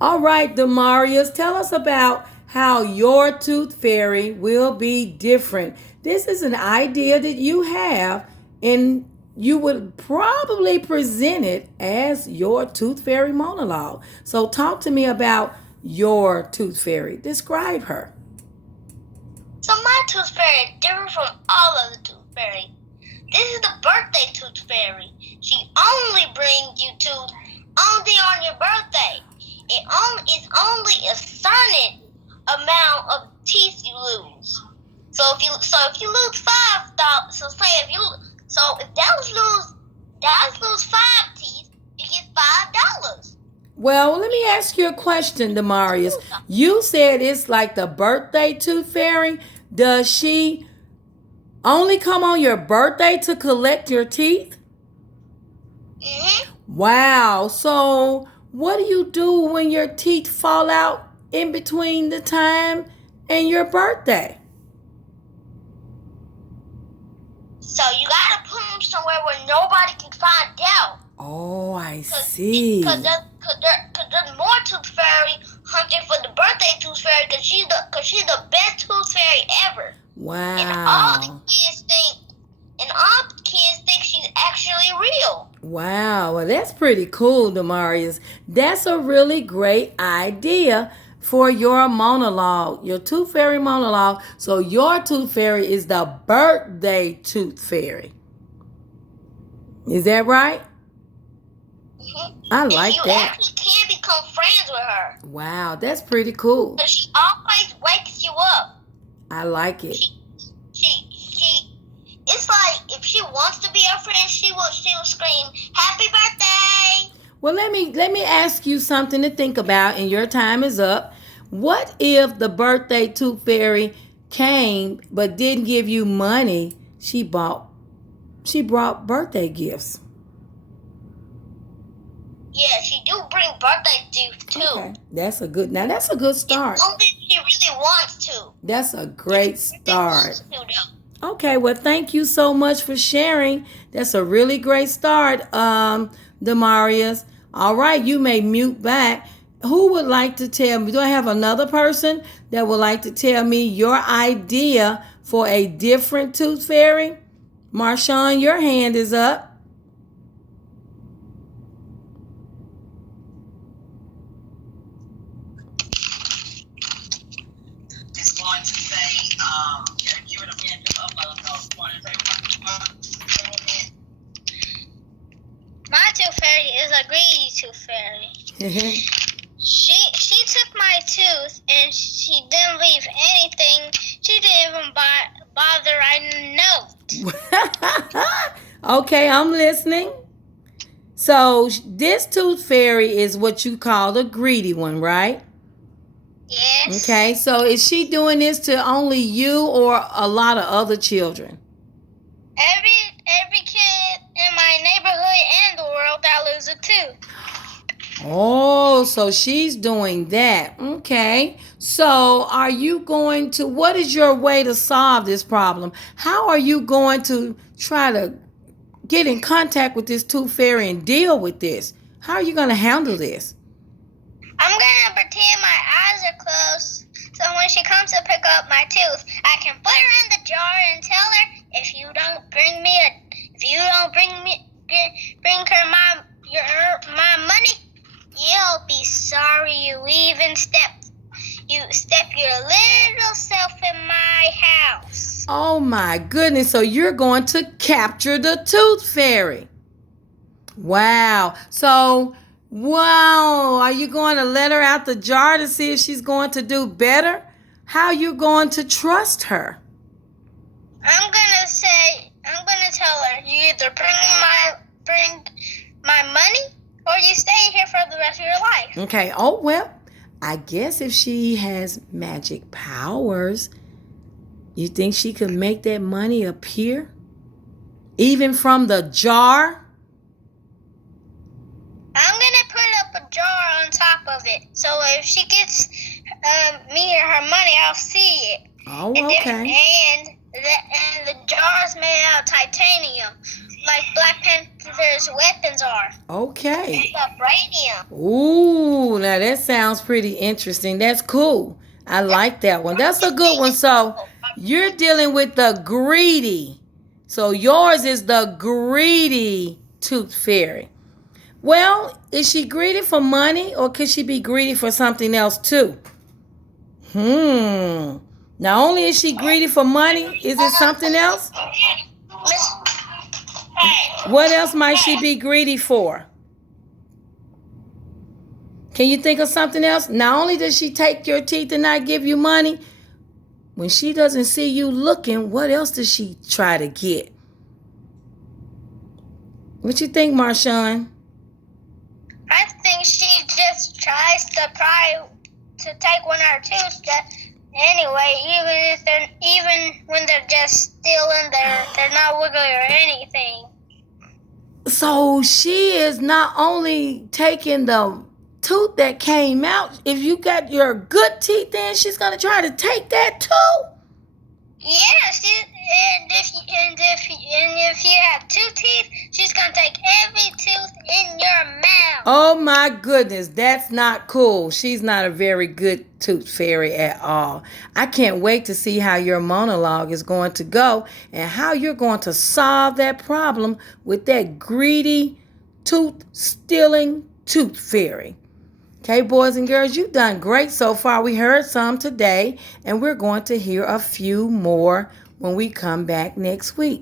All right, Demarius, tell us about how your tooth fairy will be different. This is an idea that you have, and you would probably present it as your tooth fairy monologue. So, talk to me about your tooth fairy. Describe her. So my tooth fairy is different from all of the tooth fairy. This is the birthday tooth fairy. She only brings you tooth only on your birthday. It's only a certain amount of teeth you lose. So if you lose $5, if Dallas lose 5 teeth, you get $5. Well, let me ask you a question, Demarius. You said it's like the birthday tooth fairy. Does she only come on your birthday to collect your teeth? Mm-hmm. Wow. So, what do you do when your teeth fall out in between the time and your birthday? So you gotta put them somewhere where nobody can find out. Oh, I see. Because there's more tooth fairy hunting for the birthday tooth fairy because she's the best tooth fairy ever. Wow. And all the kids think she's actually real. Wow. Well, that's pretty cool, Demarius. That's a really great idea for your monologue, your tooth fairy monologue. So your tooth fairy is the birthday tooth fairy. Is that right? Mm-hmm. I like you that. You actually can become friends with her. Wow, that's pretty cool. But she always wakes you up. I like it. It's like if she wants to be your friend, she will scream, "Happy birthday!" Well, let me ask you something to think about, and your time is up. What if the birthday tooth fairy came but didn't give you money? She brought birthday gifts. Yeah, she do bring birthday gifts too. Okay, that's a good start. Only if she really wants to. That's a great start. Okay, well, thank you so much for sharing. That's a really great start, Demarius. All right, you may mute back. Who would like to tell me? Do I have another person that would like to tell me your idea for a different tooth fairy? Marshawn, your hand is up. My tooth fairy is a greedy tooth fairy. She took my tooth and she didn't leave anything. She didn't even bother writing a note. Okay, I'm listening. So this tooth fairy is what you call the greedy one, right? Yes. Okay, so is she doing this to only you or a lot of other children? Every kid in my neighborhood and the world that loses a tooth. Oh, so she's doing that. Okay. So what is your way to solve this problem? How are you going to try to get in contact with this tooth fairy and deal with this? How are you going to handle this? I'm going to pretend my eyes are closed, so when she comes to pick up my tooth, I can put her in the jar and tell her, if you don't bring her my money, you'll be sorry you even stepped your little self in my house. Oh my goodness, so you're going to capture the tooth fairy. Wow. So, are you going to let her out the jar to see if she's going to do better? How are you going to trust her? I'm gonna tell her, you either bring my money or you stay here for the rest of your life. Okay. Oh, well, I guess if she has magic powers, you think she could make that money appear? Even from the jar? I'm gonna put up a jar on top of it, so if she gets me or her money, I'll see it. Oh, okay. And the jar's made out of titanium. like Black Panther's weapons are. Okay. Vibranium. Ooh, now that sounds pretty interesting. That's cool. I like that one. That's a good one. So you're dealing with the greedy. So yours is the greedy tooth fairy. Well, is she greedy for money or could she be greedy for something else too? Not only is she greedy for money, is it something else? What else might she be greedy for? Can you think of something else? Not only does she take your teeth and not give you money, when she doesn't see you looking, what else does she try to get? What you think, Marshawn? I think she just tries to take one of her tooth anyway, even when they're just still in there, they're not wiggly or anything. So she is not only taking the tooth that came out. If you got your good teeth in, she's gonna try to take that too. Yes, if you have 2 teeth, she's gonna take every tooth in your mouth. Oh my goodness, that's not cool. She's not a very good tooth fairy at all. I can't wait to see how your monologue is going to go and how you're going to solve that problem with that greedy, tooth stealing tooth fairy. Okay, boys and girls, you've done great so far. We heard some today, and we're going to hear a few more when we come back next week.